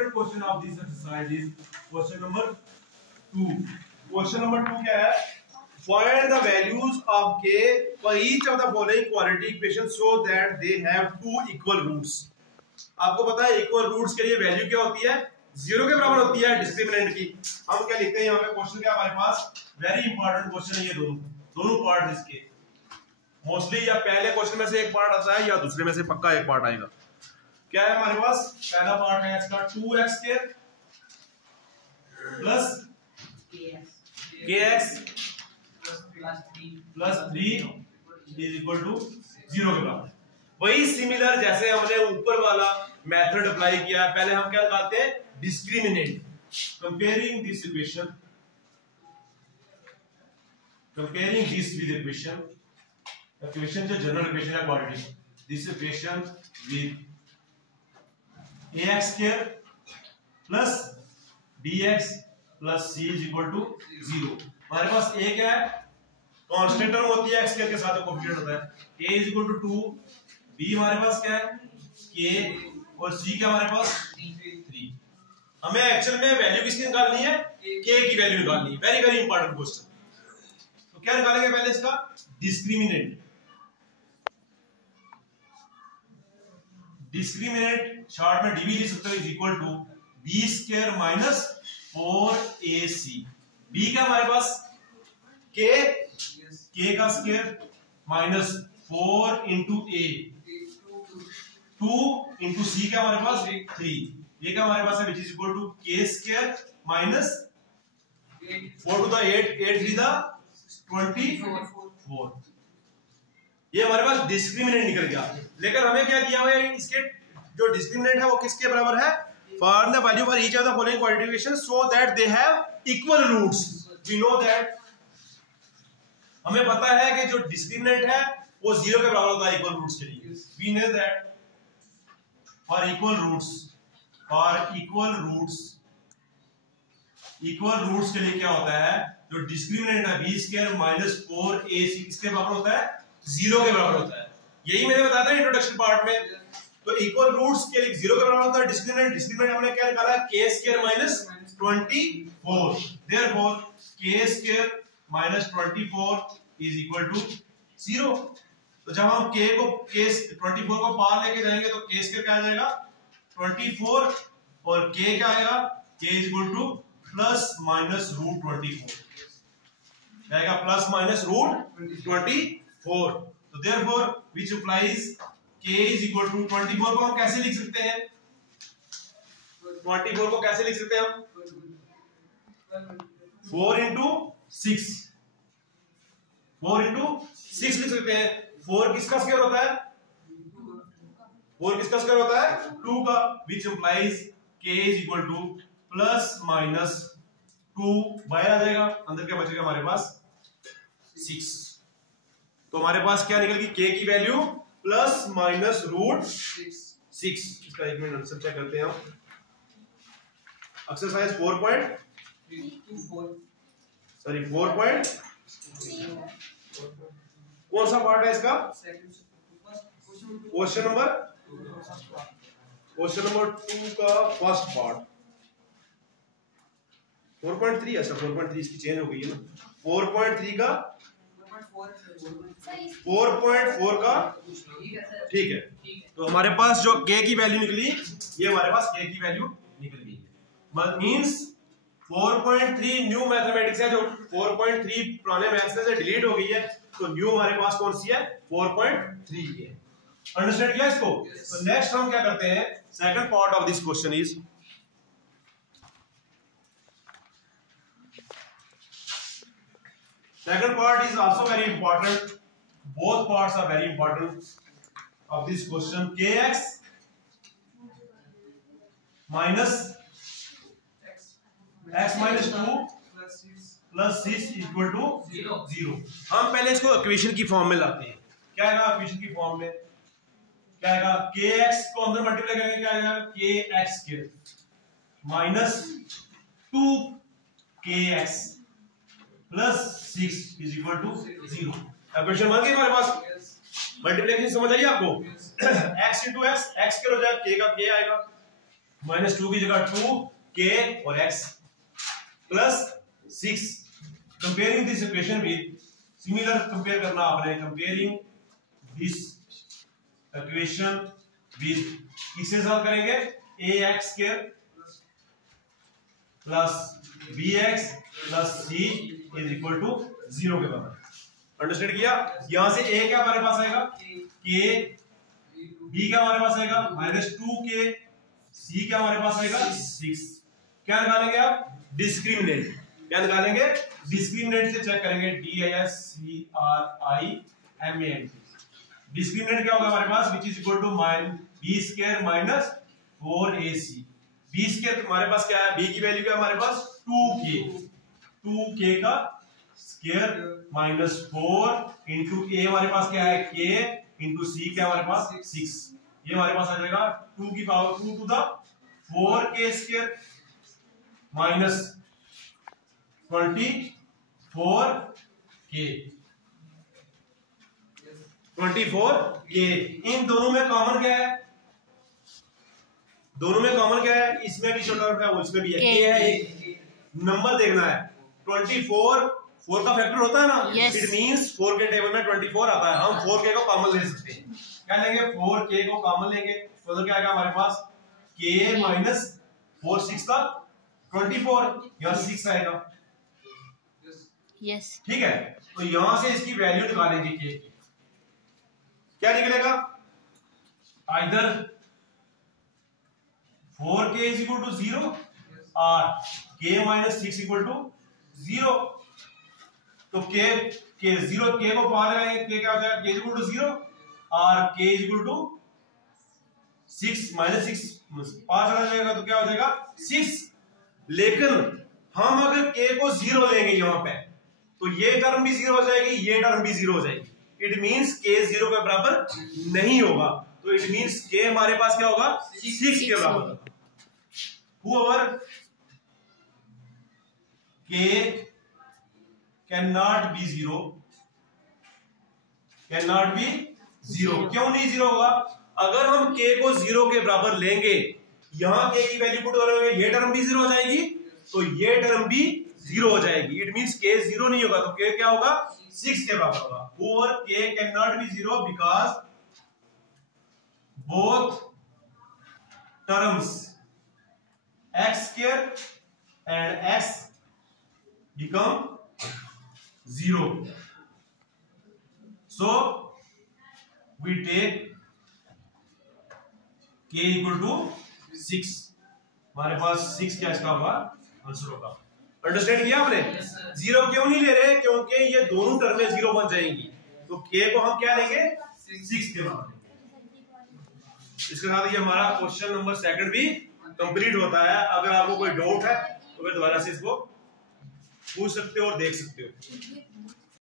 second question of this exercise is question number 2. Question number 2 क्या है? Find the values of k for each of the following quadratic equations so that they have two equal roots. आपको पता है equal roots के लिए value क्या होती है? 0 के बराबर होती है डिस्क्रिमिनेंट की. हम क्या लिखते हैं यहाँ पे क्वेश्चन क्या हमारे पास? वेरी इंपॉर्टेंट क्वेश्चन है ये दोनों पार्ट इसके. मोस्टली या पहले क्वेश्चन में से एक पार्ट आता है या दूसरे में से पक्का एक पार्ट आएगा. क्या है हमारे पास? पहला पार्ट है इसका 2x² plus kx plus 3 is equal to 0 के बराबर. वही सिमिलर जैसे हमने ऊपर वाला मेथड अप्लाई किया. पहले हम क्या निकालते हैं? Discriminant. Comparing this equation equation जो जनरल इक्वेशन है quadratic, this equation with ax² plus bx plus c is equal to 0. हमारे पास a क्या है? कांस्टेंट टर्म होती है, x² के साथ कोएफिशिएंट होता है. a is equal to 2, b हमारे पास क्या है? k और c क्या हमारे पास? 3. हमें एक्चुअल में वैल्यू किसकी निकालनी है? k की वैल्यू निकालनी है. Very very important question. तो क्या निकालेंगे पहले इसका? डिस्क्रिमिनेंट. डिस्क्रिमिनेंट शॉर्ट में db लिख सकते हो, is equal to b² minus 4ac. b का हमारे पास k का square minus 4 into a, 2 into c का हमारे पास 3. ये का हमारे पास है which is equal to k² minus 4 to the 8 3 the 24. ये हमारे पास डिस्क्रिमिनेंट निकल गया. लेकिन हमें क्या दिया हुआ है? इसके जो डिस्क्रिमिनेंट है वो किसके बराबर है? Find the value for each of the following quadratic equation so that they have equal roots. We know that, हमें पता है कि जो डिस्क्रिमिनेंट है वो 0 के बराबर होता है इक्वल रूट्स के लिए. We know that for equal roots के लिए क्या होता है? जो डिस्क्रिमिनेंट है b² माइनस 4ac किसके बराबर होता है? 0 के बराबर होता है. यही मैंने बताया था इंट्रोडक्शन पार्ट में. तो इक्वल रूट्स के लिए 0 के बराबर होता है डिस्क्रिमिनेंट हमने क्या निकाला? k² minus 24. Therefore k² minus 24 is equal to 0. तो जब हम k24 को पार लेके जाएंगे तो k² क्या आ जाएगा? 24 और k क्या आएगा? k is equal to plus minus root 24 जाएगा, प्लस माइनस रूट 24. तो therefore which implies k is equal to 24 को हम कैसे लिख सकते हैं? 24 को कैसे लिख सकते हैं हम? 4 इंटू 6 लिख सकते हैं. 4 किसका स्क्वायर होता है? 4 किसका स्क्वायर होता है? 2 का. Which implies k is equal to plus minus 2 बाहर आ जाएगा, अंदर क्या बचेगा हमारे पास? 6. तो हमारे पास क्या निकल गई? k की वैल्यू प्लस माइनस रूट 6. इसका एक मिनट आंसर चेक करते हैं हम. एक्सरसाइज 4. कौन सा पार्ट है इसका? क्वेश्चन नंबर 2 का फर्स्ट पार्ट. 4.3 है सर. 4.3 इसकी चेंज हो गई है ना. 4.3 का 4.4 का ठीक है. तो हमारे पास जो k की वैल्यू निकली, ये हमारे पास k की वैल्यू निकल गई है. मींस 4.3 न्यू मैथमेटिक्स है. जो 4.3 पुराने मैथ्स से डिलीट हो गई है, तो न्यू हमारे पास कौन सी है? 4.3 है. अंडरस्टैंड किया इसको? तो नेक्स्ट हम क्या करते हैं? Second part of this question is second part is also very important. Both parts are very important of this question. kx minus x minus 2 plus 6 equal to 0. हम पहले इसको इक्वेशन की फॉर्म में लाते हैं. क्या आएगा इक्वेशन की फॉर्म में? क्या आएगा? kx को अंदर मल्टीप्लाई करेंगे, क्या आएगा? kx² minus 2kx plus 6 is equal to 0. Equation बन गई हमारे पास. मल्टीप्लिकेशन समझ आई आपको? x इंटू x, x के हो जाएगा, k का k आएगा, -2 की जगह 2k और x plus 6। Comparing this equation with, similar compare करना आपने, कंपेयरिंग दिस इक्वेशन विद, किसके साथ करेंगे, ax square plus bx plus c is equal to 0 के बराबर। अंडरस्टैंड किया? यहां से a क्या हमारे पास आएगा, k, b क्या हमारे पास आएगा -2k, c क्या हमारे पास आएगा 6। क्या निकालेंगे आप, डिस्क्रिमिनेंट। क्या निकालेंगे, डिस्क्रिमिनेंट से चेक करेंगे, DISCRIMANT। डिस्क्रिमिनेंट क्या होगा हमारे पास, which is equal to b square minus 4ac। b square हमारे पास क्या है, b की वैल्यू क्या है हमारे पास 2k का स्क्वायर माइनस 4 इंटू a हमारे पास क्या है k इंटू c क्या हमारे पास 6। ये हमारे पास आ जाएगा 2 की power 2 to the 4k square minus 24k। इन दोनों में कॉमन क्या है, दोनों में कॉमन क्या है, इसमें भी छोटा है वो इसमें भी है, k है। एक नंबर देखना है, 24 4 का फैक्टर होता है ना, इट मींस 4 के टेबल में 24 आता है। हम 4k को कॉमन ले सकते हैं, क्या लेंगे 4k को कॉमन लेंगे तो क्या आएगा हमारे पास, k माइनस 4 6 का 24, यहाँ 6 आएगा। यस ठीक है, तो यहां से इसकी वैल्यू निकालेंगे k की, क्या निकलेगा, either 4k is equal to 0 और k minus 6 equal to 0। तो k 0 k को पार लगाएंगे, k क्या हो जाएगा, k is equal to 0 और k is equal to 6 minus 6 पार चला जाएगा तो क्या हो जाएगा 6। लेकिन हम अगर k को 0 लेंगे यहाँ पे तो ये टर्म भी 0 हो जाएगी, ये टर्म भी 0 हो जाएगी। इट मींस k 0 के बराबर नहीं होगा, तो इट मींस k हमारे पास क्या होगा 6 के बराबर होगा। Whoever k cannot be 0, cannot be 0। क्यों नहीं 0 होगा, अगर हम k को 0 के बराबर लेंगे, यहां k की वैल्यू पुट करोगे, ये टर्म भी 0 हो जाएगी तो ये टर्म भी 0 हो जाएगी। इट मींस k 0 नहीं होगा तो k क्या होगा 6 के बराबर होगा। Whoever k cannot be 0 because both terms x square and x become 0, so we take k equal to 6। हमारे पास 6 क्या इसका होगा आंसर होगा। अंडरस्टैंड किया आपने? 0 क्यों नहीं ले रहे, क्योंकि ये दोनों टर्में 0 बन जाएंगी, तो k को हम क्या लेंगे 6 के बराबर। इसके साथ ये हमारा क्वेश्चन नंबर 2 भी कंप्लीट होता है। अगर आपको कोई डाउट है तो फिर दोबारा से इसको पूछ सकते हो और देख सकते हो।